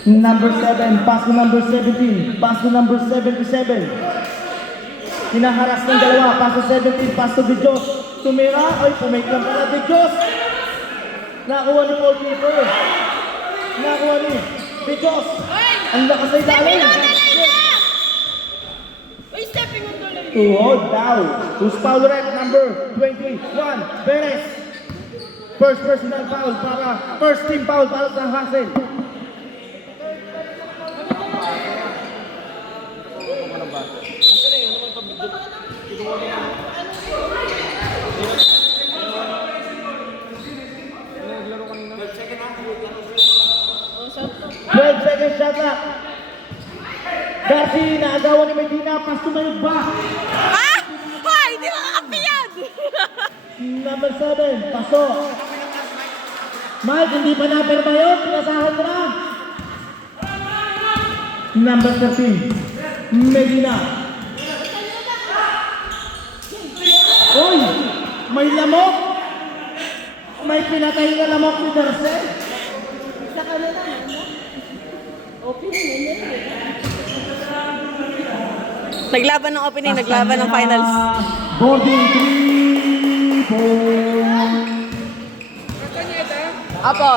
Number 7, pass to number 17, pass to number 77. Hinaharas ng dalawa, pass to 17, pass to Dijos. Tumira, ay pumake lang pala Dijos. Nakuha ni Paul Peter. Nakuha ni Dijos. Ang lakas ay daling. To hold down. Who's foul rep number 21, Perez. First personal foul para, first team foul para sa Hassel. Second shot clock. Darcy, naagawan ni Medina, pas tumayog ba? Ah! Hoy! Di makakapi yan! Number 7, pasok. Mike, hindi pa na-perma yun, pinasahan mo na. Number 13, Medina. Uy! May lamok! May pinatay na lamok ni Darcy. Sa kanila naman, no? Opening, naglaban ng opening, naglaban ng finals. Boarding 3 point. Apo.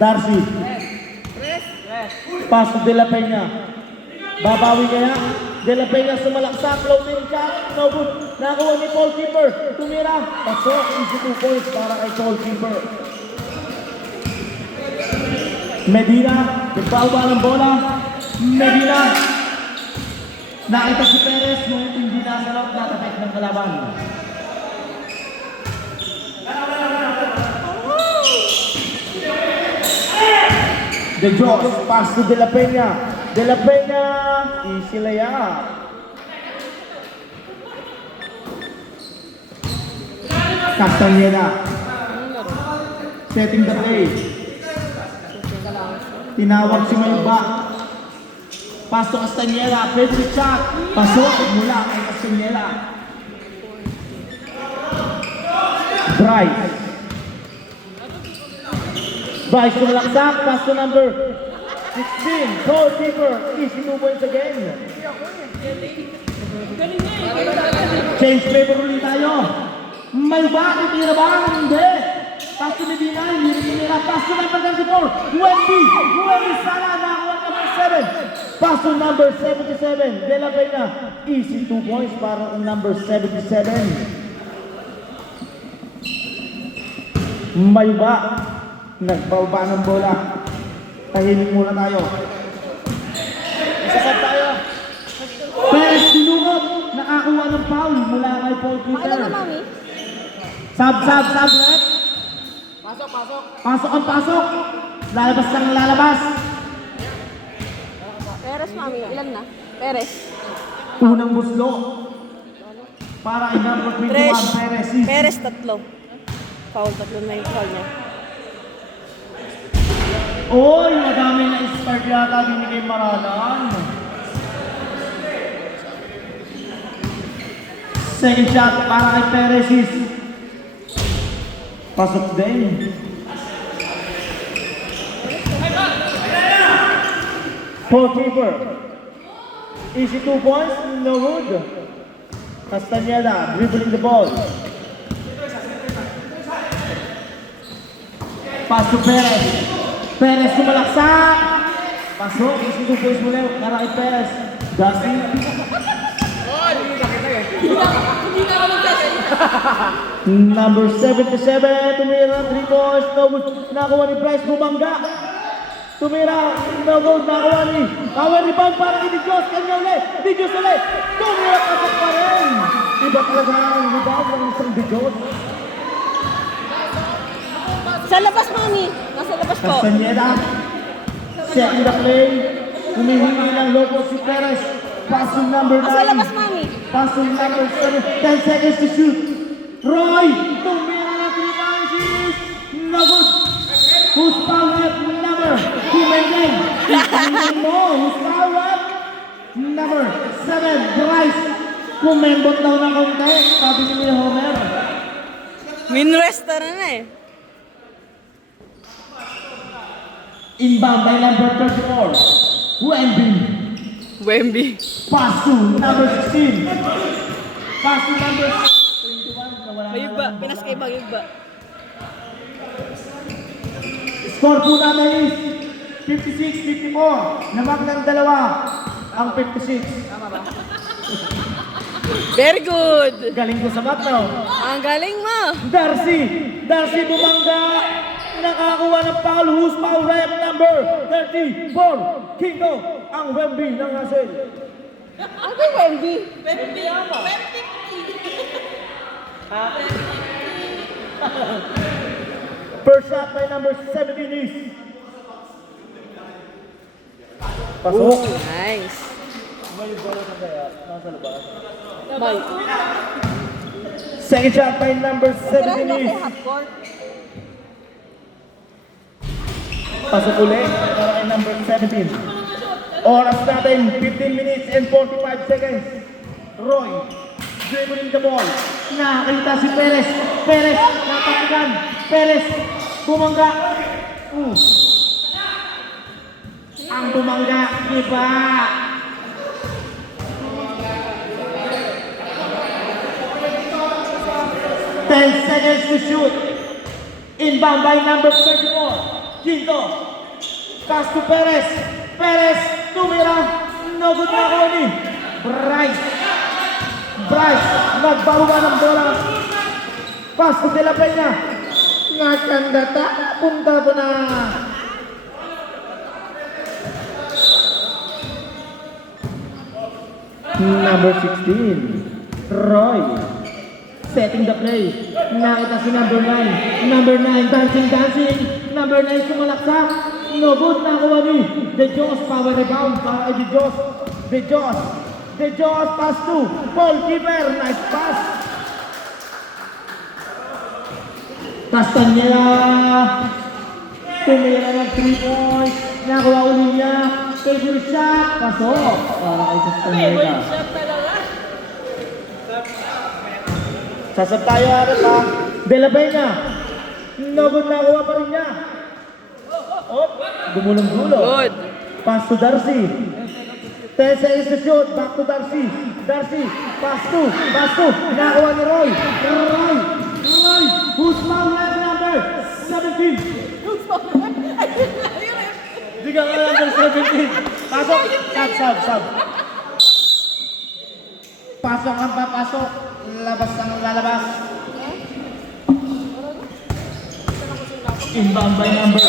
Darcy. Pass to De La Peña. Babawi kaya? De La Peña sumalaksak. Floating shot. No good. Nakuha ni Paul Keeper. Tumira. Pasok. Easy 2 points para kay Paul Keeper. Medina. Nagpaw ba ng bola? Medina. Nakita si Perez. Ngunit hindi nasa loob. Natapit ng kalaban. De Jos, pass to De La Peña. De La Peña, easy layup. Castañeda, setting the play. Tinawag si Mayuba. Pass to Castañeda, favorite shot. Pasok mula kay Castañeda. Bryce. Bryce tumalaksak, pass to number 16, Paul Keeper, easy 2 points again. Change paper ulit tayo. May bakit tira ba? Hindi. Pass to Medina, hindi tinira. Pass to number 34, Wendy Sala, nakuha number 7. Pass to number 77, De La Peña, easy 2 points para ang number 77. May ba? Nagbaba ng bola. Tahimik muna tayo. Isasab tayo. Perez dinungog. Nakakuha ng foul mula kay Paul Peter. Ano na, mami? Sab, rep. Pasok ang pasok. Lalabas lang lalabas. Perez, mami. Ilan na? Perez. Unang buslo. Para kay number 21, Perez. Perez, tatlo. Foul, tatlo na yung foul niya. Oy, madami na start yata binigay Maranan. Second shot para kay Perez. Pasok din. Paul Keeper. Easy 2 points, no good. Castañeda dribbling the ball. Pass to Perez. Perez sumalaksak. Pasok, easy 2 points muli para kay Perez. Darcy. Number 77, tumira 3 points, no good. Nakuha ni Bryce Bumanga. Tumira, no good, nakuha ni rebound para kay Dijos. Kanya ulit, Dijos ulit. Tumira, pasok pa rin. Iba talaga ang rebound ng isang Dijos. Sa labas, mami. Nasa labas po. Castañeda. Setting the play. Humihingi ng logo si Perez. Passing number 9. Sa labas, mami. Passing number 7. 10 seconds to shoot. Roy. Tumira na 3 punches. No good. Who's foul rep? Number. Kumendeng. Kumendeng mo. Who's foul rep? Number 7. Bryce. Kumembot daw ng konti. Sabi ni Homer. Minresta na eh. Inbound by number 34, Wemby. Wemby. Pass to number 16. Pass to number 21. Nawala na Mayugba. lang. Pinas kay Mayugba. Score po namin is 56-54. Namag ng dalawa ang 56. Very good. Galing ko sa math, no? Ang galing mo. Darcy bumangga. Nakakuha ng foul. Who's foul rep number 34. Kingo ang Wemby ng Hazel. Ano yung Wemby? First shot by number 17 is pasok. Nice. May bola sa kaya nasa labas. May. Second shot by number 17 is pasok ulit para kay number 17. Oras natin 15 minutes and 45 seconds. Roy dribbling the ball. Nakakita si Perez. Perez napakaganda. Perez bumangga. Ang bumangga, iba. Ten seconds to shoot. Inbound by number 34. Quinto. Pass to Perez. Perez, tumira. No good na ako ni Bryce. Bryce, nagbawa ng bola. Pass to De La Peña. Nakandata. Punta po na. Number 16, Roy. Setting the play. Nakita si number 9. Number 9, dancing. Number 9, sumalaksak. No good na kuha ni De Jos. Power rebound para kay De Jos. De Jos pass to goalkeeper. Nice pass. Castañeda. Tumira ng 3 points. Nakuha uli niya. Table shot. Pasok. Para kay Castañeda. Sasab tayo aral ha. De La Peña. Nagod na kuha pa rin niya. Gumulong-gulo. Good. Pass to Darcy. 10 seconds to shoot. Back to Darcy. Darcy. Pass to. Nakuha ni Roy. Roy. Who's foul left number 17? Di ka nga number 17. Pasok. Sab. Pasok ang papasok. Labas ang lalabas. Inbound by number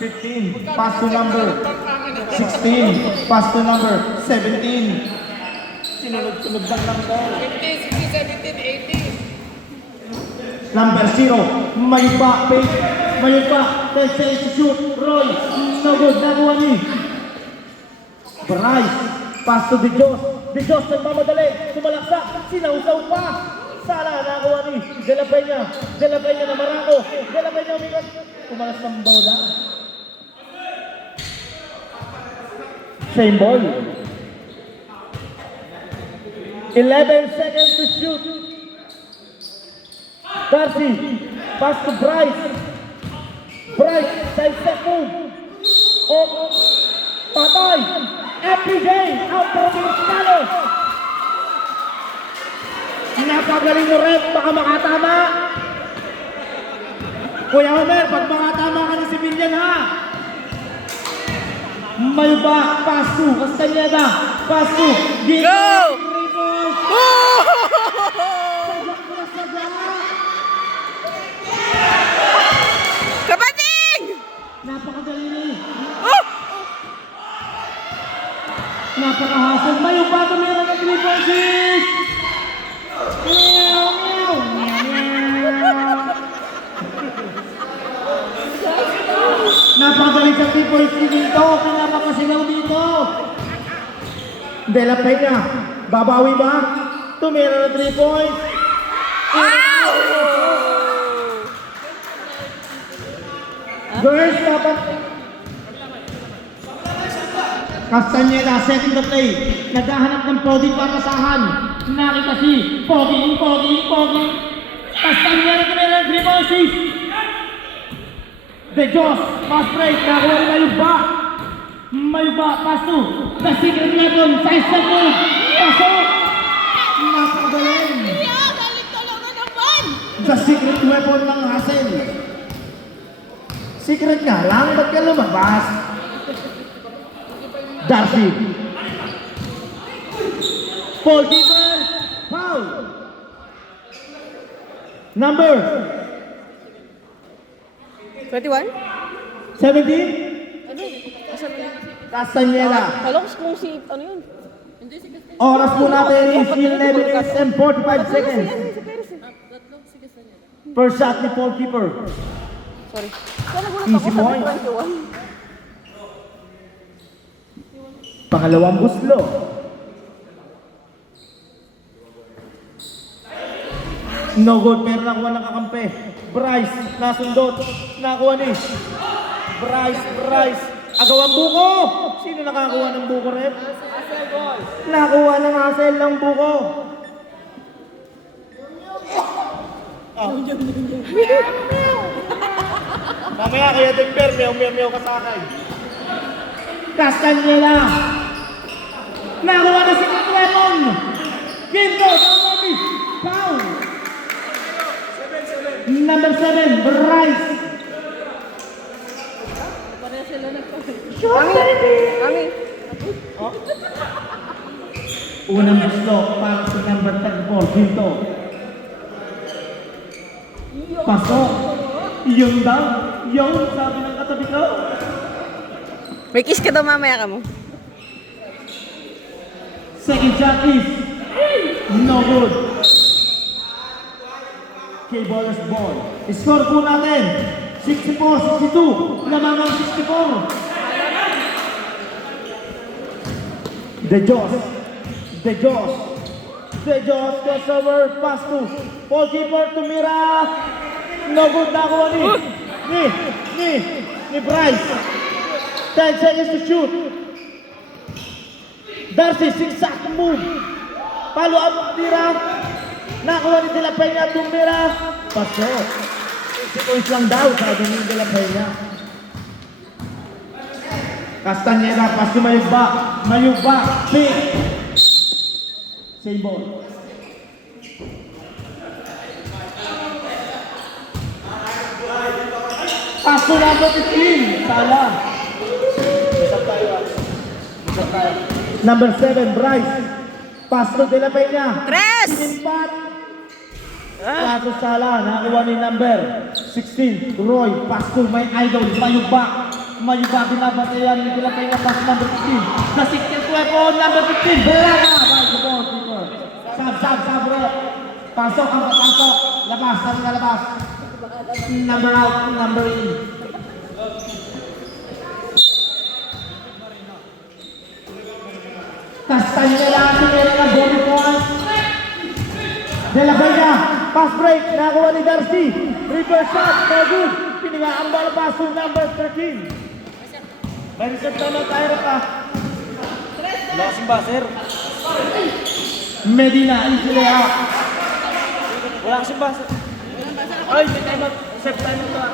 15. Pass to number 16. Pass to number 17. Sinunod-sunod lang ng ball. 15, 16, 17, 18. Number 0. Mayupa. 10 seconds to shoot. Roy. No good. Nakuha ni Bryce. Pass to De Jos. De Jos nagmamadali. Sumalaksak. Sinausaw pa. Sala nakuha ni De La Peña. De La Peña na marako. De La Peña umikat. Kumalas ng bola. Same ball. 11 seconds to shoot. Darcy. Pass to Bryce. Side step move. Patay. FPJ. Ang Provinciano. Napagaling mo rin. Baka makatama. Kuya Homer, pag makatama ka ni Civilian ha. Mayuba. Pass to Castañeda. Pass to Go! Kapating! Napakagaling ni. Oh! Napakahasol. Mayuba tumira ng 3 points. Meow. Napakagaling sa 3 points dito. Pinapakasilaw dito. De La Peña. Babawi ba? Tumira ng 3 points. Girls, dapat Castañeda setting the play. Naghahanap ng Pogi para sahan. Nakita si Pogi. Castañeda tumira ng 3 points. De Jos, pass break, nakuha ni Mayugba. Mayugba, pass to the secret weapon, size set move. Pasok! Napakagaling. Galing talaga naman! The secret weapon ng Hassel. Secret nga lang, ba't ka lumabas? Darcy. Paul Keeper, foul. Number 21? 17, Ano? Asan na? Castañeda. Kala ko kung si, ano yun? Oras po natin is 11 minutes and 45 seconds. Si Perez eh. First shot ni Paul Keeper. Sorry. Kaya nagulat Easy ako sa point. 21. Pangalawang buslo. No good, pero nakuha ng kakampi. Bryce, nasundot. Nakuha ni Bryce. Agawang buko! Sino nakakuha ng buko, rep? Nakuha ng Hassel ng buko. Mamaya kaya Denver, meow ka sa akin. Castañeda. Nakuha na si Clemon. Quinto, Tommy. Foul. Number 7, Bryce. Ami. Unang gusto para si number 34, Quinto. Pasok. Yung daw. Yung sabi ng katabi ko. May kiss ka daw mamaya ka mo. Second shot is no good. K-Ballers ball. Score po natin 64-62. Lamang ang 64. De Jos goes over. Pass to Paul Keeper to Mira. No good. Nakuha ni Bryce. 10 seconds to shoot. Darcy, zigzag move. Follow up, Mira. Nakuha ni De La Peña, tumira. Paso. 60 points lang daw, sabi ni De La Peña. Castañeda, paso Mayugba, pick. Same ball. Paso number 15, Sala. Number 7, Bryce. Paso De La Peña. Tres! Simpat. Paso Sala, nakuha ni number 16, Roy. Paso, may idol, Mayugba, binabatayan ni De La Peña. Paso number 15. The 16th weapon, number 15, Belaga. By the ball, keeper. Sab, bro. Pasok, ang papasok. Labas, sabi na labas. Number out, number in. Castañeda, tingin na body points. De La Peña, pass break, nakuha ni Darcy. Reverse shot, no good. Pininga ang ball, paso number 13. May reset na ng tire pa. Wala kasing baser. Medina, easily out. Wala kasing baser. Ay, may time out. Set time out na.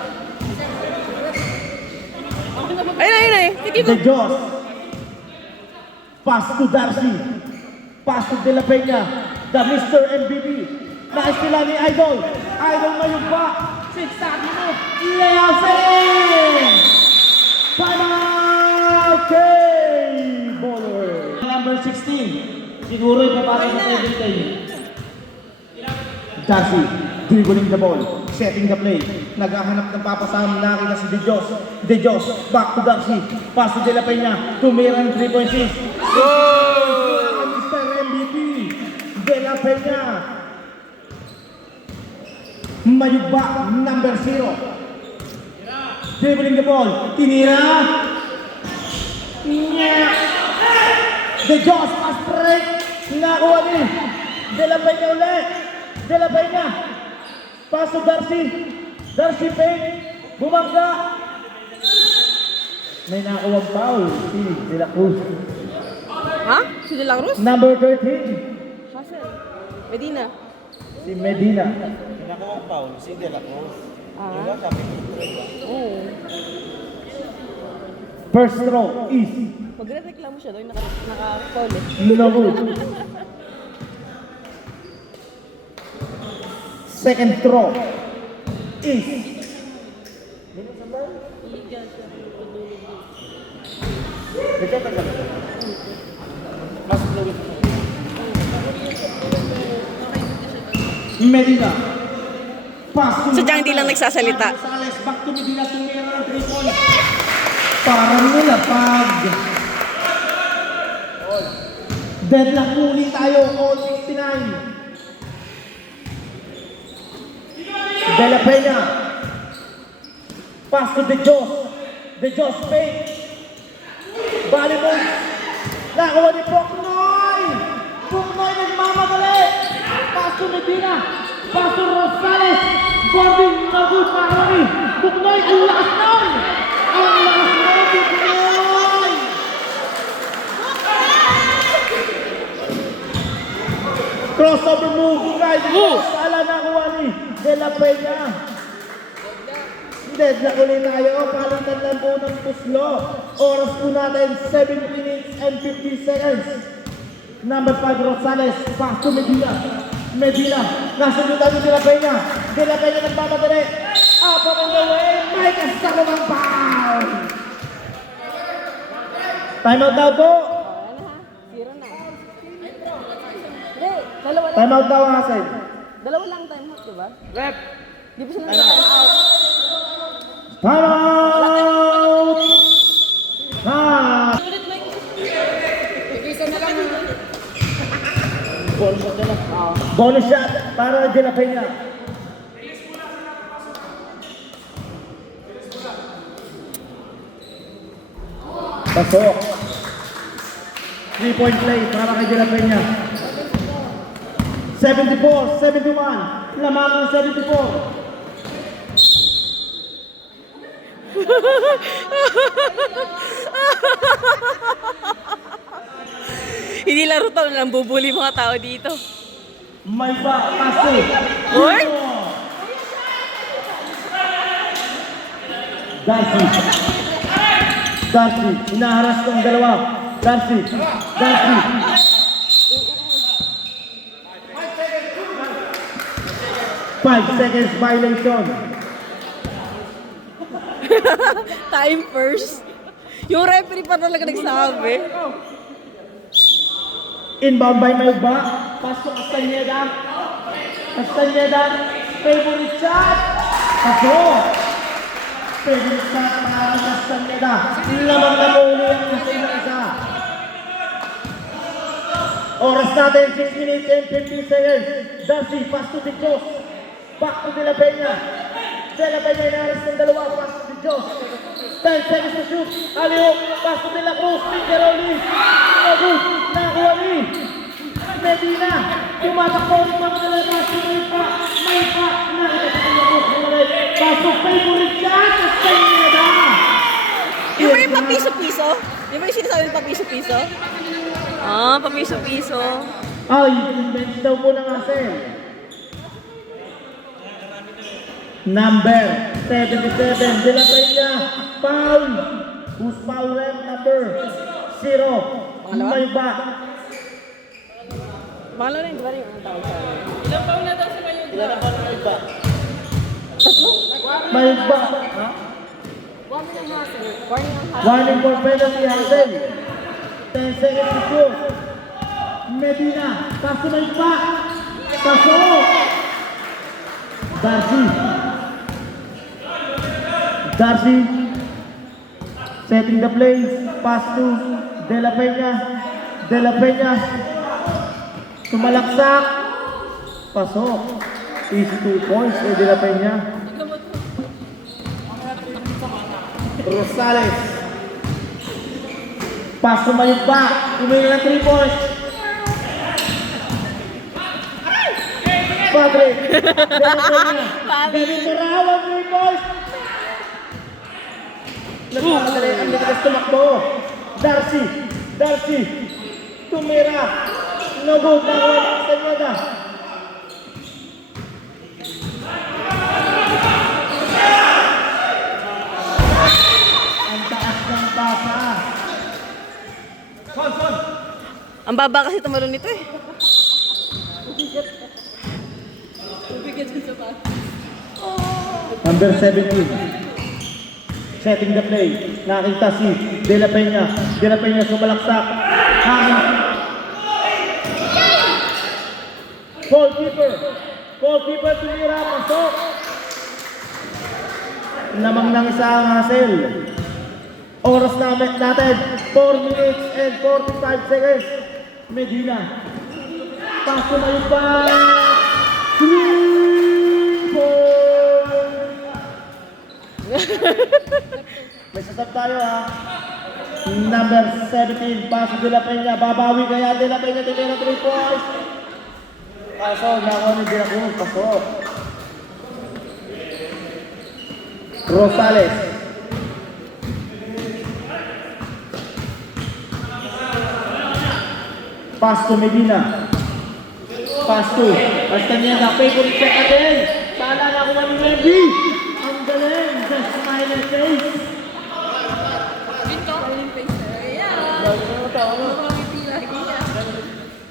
Ayun. Sige mo. De Jos. Pass to Darcy. Pass to De La Peña. The Mr. MVP. Naistila ni Idol. Idol Mayugba. 6 minutes. Layup save! Final K-Baller. Number 16. Siguro ipapasok sa everything. Darcy. Dribbling the ball. Setting the play. Naghahanap ng papasama. Nakita si De Jos. Back to Darcy. Pass to De La Peña. Tumirang 3.6. Mr. MVP. De La Peña. Mayugba. Number 0. Dribbling the ball. Tinira. De Jos. Pass break. Nakuha ni De La Peña ulit. De La Peña. Pass to Darcy. Darcy fake. Bumangga. May nakuha foul si De La Cruz. Ha? Si De La Cruz? Number 13. Hassel. Medina. Si Medina. Nakuha foul si De La Cruz. Oo. First throw is Magre-reklamo siya doon, naka-foul eh. no good. Second throw is Medina. Pass to Sadyang hindi lang nagsasalita. Rosales, back to Medina, tumira ng 3 points. Parang nilapag. Deadlock muli tayo, all 69. De La Peña. Pass to De Jos. De Jos fake. Volleyball. Nakuha ni Puknoy. Puknoy nagmamadali. Pass to Medina. Pass to Rosales. Boarding na good Marami. Puknoy, ang lakas nun. Ang lakas nun, Puknoy. Crossover move. Right. Sala nakuha ni De La Peña. Deadlock ulit tayo. Palitan lang po ng puslo. Oras po natin, 7 minutes and 50 seconds. Number 5, Rosales. Pass to Medina. Medina. Nasunod tayo De La Peña. De La Peña nagmamadali. Up on the way. May kasama ng foul. Time out daw po. Zero na. Hindi, dalawa lang. Time out daw, Hasen. Dalawa lang time out, diba? Rep. Di ba sila nag-time out? Time out. Ah. Isa na lang. Bonus shot para De La Peña. Pasok. 3-point play para kay De La Peña. 74, 71. Lamang ng 74. Hindi laro to, lang bubuli mga tao dito. May ba kasi. Uy! Darcy. Darcy. Inaharas ng dalawa. Darcy. Darcy. 5 seconds violation. Time first. Yung referee pa talaga nagsabi. Inbound by Melba. Pasok Castañeda. Castañeda. Favorite shot. Pasok. Favorite shot para Castañeda. Lamang na muli ang nasa isa. Oras natin 6 minutes and 15 seconds. Darcy, pass to De Jos. Back to De La Peña. De La Peña inaras ng dalawa. Pass to De Jos. 10 seconds to shoot. Aliho. Pass to De La Cruz. Pinkeroli. Nagut. Nakuha ni Medina. Tumatakbo ng mga nalabas. May pa. May pa. Pasok favorite shot. Castañeda. Yung may papiso-piso? Yung may sinasabi ng papiso-piso? Ah, papiso-piso. Ay, bench daw po ng Asel. Number 77, De La Peña, foul. Who's foul rep number 0. May back. Mahalo na yung rin ang tawag sa akin. Ilang taon na daw si Mayo? Ilan na ba may back? May back. Ha? Warning ang hassle. Warning ang hassle. Warning for penalty, Asel. 10 seconds to shoot. Medina, paso may back. Paso. Darcy. Darcy. Setting the plays. Pass to De La Peña. De La Peña. Tumalaksak. Pasok. Easy 2 points for De La Peña. Rosales. Pass to Mayugba. Umili ng 3 points. Padre. De La Peña. Ganito raw ang 3 points. Nagpapadali ang likas tumakbo. Darcy. Darcy. Tumira. Nagod na wala ang Castañeda. Ang baba kasi tumalon nito eh. Ubigat dun sa bata. Number 17. Setting the play. Nakita si De La Peña. De La Peña sumalaksak. Hangin. Goalkeeper. Goalkeeper tumira. Pasok. Lamang ng isang hassle. Oras natin 4 minutes and 45 seconds. Medina. Paso na yung pa. 3 points. May sasab tayo ha. Number 17. Paso De La Peña. Babawi kaya De La Peña. Tinira 3 points. Paso. Nakuha ni De La Cruz. Pasok. Rosales. Pasto Medina. Pasto. Castañeda. Favorite check again. Sana nakuha ni Wendy. Ang galing. Just smile and face. Dito? Galing face na. Ayan. Mamangiti lagi yan.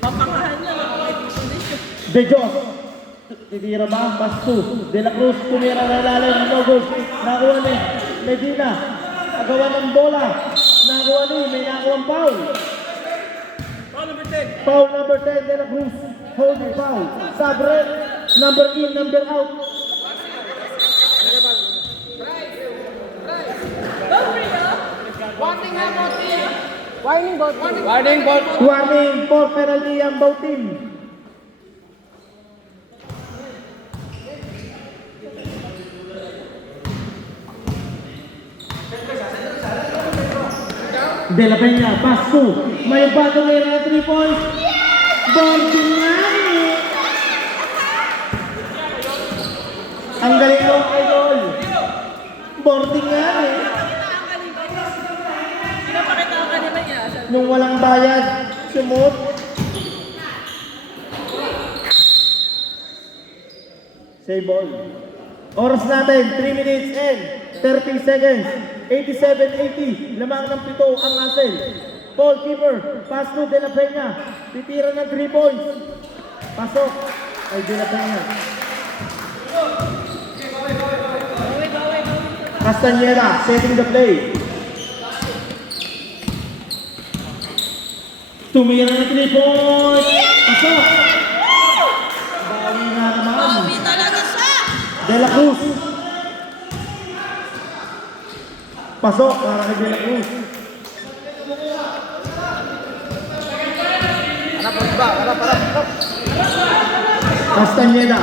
Mapangahan na. Mamangiti na siya. De Jos. Titira ba? Pasto. De La Cruz. Tumira na ilalim. No goal. Nakuha ni Medina. Agawa ng bola. Nakuha ni. May nakuha ang foul. Foul number 10, De La Cruz. Holding foul. Sabre. Number in, number out. Warning for penalty ang both team. De La Peña, Pasto. May bago ngayon na 3 points. Bordinari. Ang galing ng idol. Bordinari. Pinapakita ka kanina niya. Nung walang bayad, sumot. Save ball. Oras natin, 3 minutes and 30 seconds. 87-80. Lamang ng 7 ang hassle. Ball keeper, Pasto De La Peña. Titira ng 3 points. Pasok. Ay De La Peña. Castañeda setting the play. Tumira ng 3 points. Pasok. Bawi na naman. Bawi talaga siya. De La Cruz. Pasok para kay De La Cruz. Castañeda.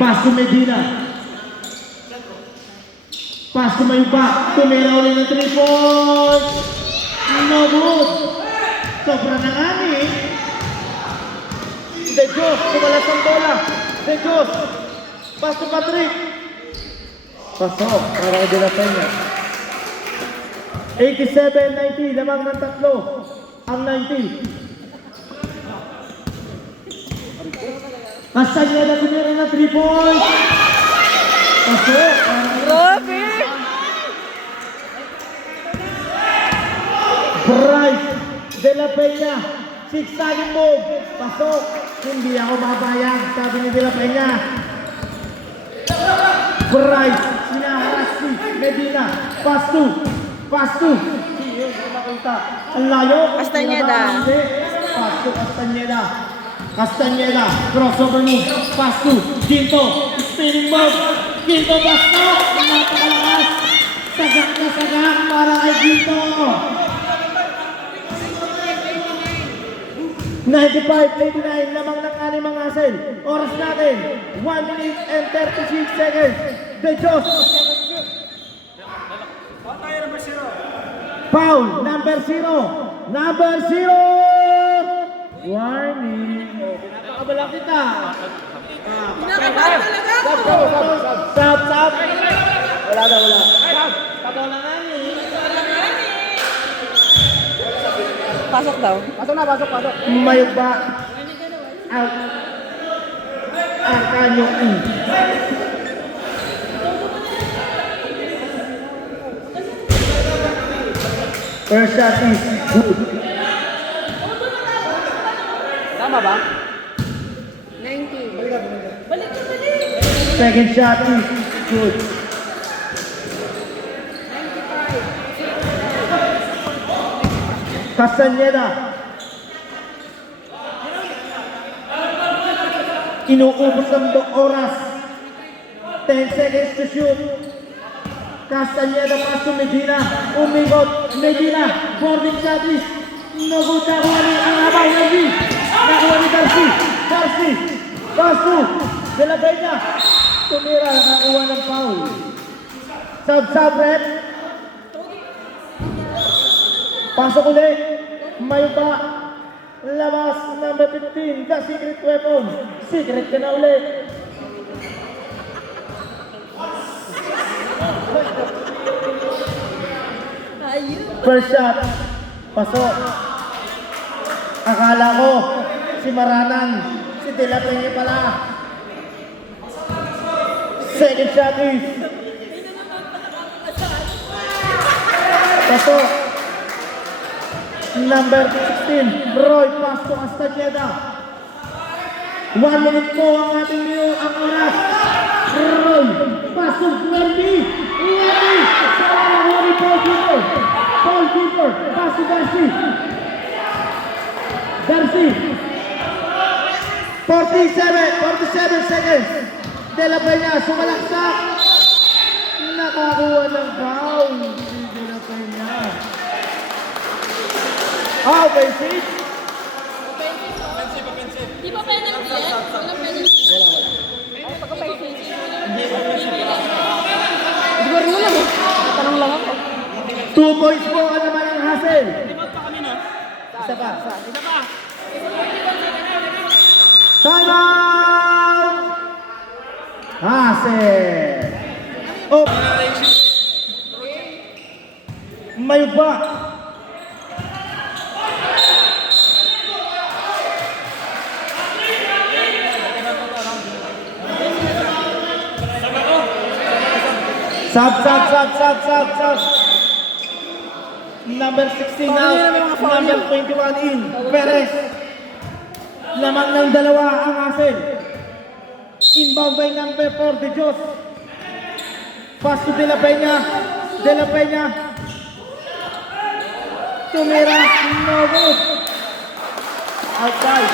Paso Medina. Paso Mayupa. Tumira ulit ng 3 points. No good. Sobra na ngani. De Jos. Kumalas ang bola. De Jos. Paso Patrick. Pasok para kay De La Peña. 87-90. Lamang ng 3. Ang 90. Castañeda tumira na 3 points. Pasok. Grabe. Bryce De La Peña. 6-7 move. Pasok. Hindi ako mabayang. Sabi ni De La Peña. Bryce. Sinaharas si Medina. Pasto. Pasto. Hindi makita. Ang layo. Castañeda. Hindi. Pasto Castañeda. Castañeda. Crossover move. Pasto. Ginto. Spinning move. Ginto Pasto. Napakalakas. Sagak na sagak para kay Ginto. 95-89. Lamang ng 6 ang hassle. Oras natin. 1 minute and 36 seconds. De Jos. Foul. Number 0. Number 0. Warning. Pinapakabala kita. Pinakabahan talaga ako. Stop, stop. Wala na, wala. Stop. Tabaw na nga ni. Pasok daw. Mayugba. Out. Ang kanyang in. First shot is good. Tama ba? 90. Balik ka, balik! Second shot is good. Castañeda. Inuubos ng oras. 10 seconds to shoot. Castañeda pass to Medina. Umigot. Medina. Boarding shot is no good. Nakuha ni ang habaw. Lagi. Nakuha ni Darcy. Darcy. Pass to De La Peña. Tumira. Nakakuha ng foul. Sub red. Pasok ulit. May ba? Labas. Number 15. The secret weapon. Secret ka na ulit. Ayun. First shot. Pasok. Akala ko si Maranan. Si De La Peña pala. Second shot is. Pasok. Number 16, Roy, pass to Castañeda. 1 minute po ang ating ang oras. Roy, pass to Wendy. Wendy, sa mga ni Paul Cooper. Paul Cooper, pass to Darcy. Darcy. 47 seconds. De La Peña, sumalaksak. Nakakuha ng foul. De La Peña. Okay, see? Di ba penalty yan? Walang penalty. Ay, pagka-penalty. Hindi ko rin alam eh. Tanong lang ako. 2 points po ka naman ang Hassel. Isa pa. Time out! Hassel. Oh. Mayog ba? Sub. Number 16 now. Number 21 in. Perez. Lamang ng dalawa ang Hassel. Inbound by number 4, De Jos. Pass to De La Peña. De La Peña. Tumira. No good. Outside.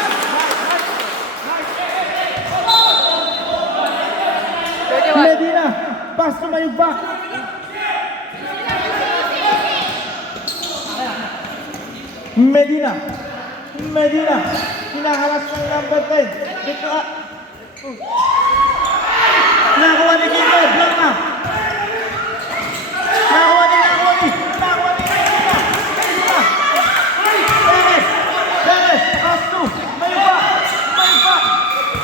31. Medina. Pass to Mayugba. Medina. Hinahalas ng number 10. Dito Nakuha ni Kiko. Block na. Nakuha ni. Medina. Perez. Pass to Mayugba.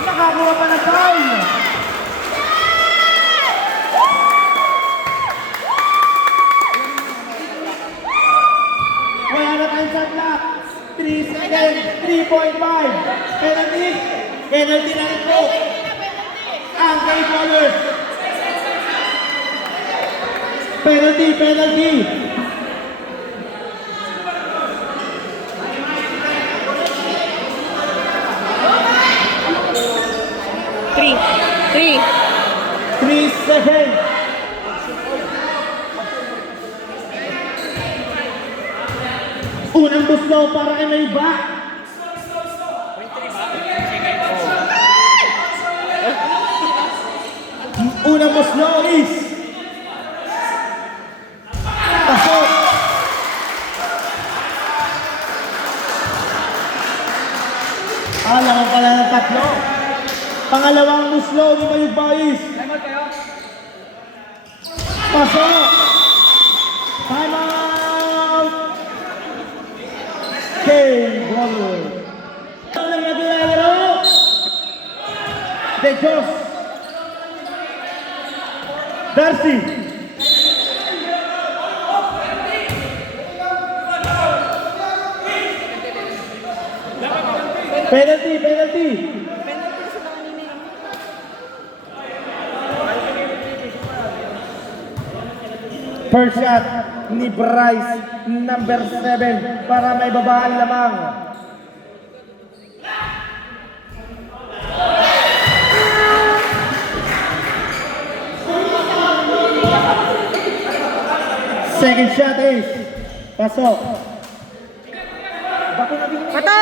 Nakakuha pa ng foul. Wala na tayong shot clock. 3 seconds, 3.5. Penalty na rin po. Ang K-Ballers. Penalty. Three seconds. Unang buslo para kay Mayba. Unang buslo is pasok. Alam ko pala ng tatlo. Pangalawang buslo ni Mayba is pasok. Time out. K-Brother. Ang naglalaro. De Jos. Darcy. Penalty. Penalty sila kanina eh. First shot ni Bryce, number 7, para may babaan lamang. Second shot is pasok. Bato!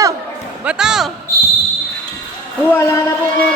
Bato! Wala na pong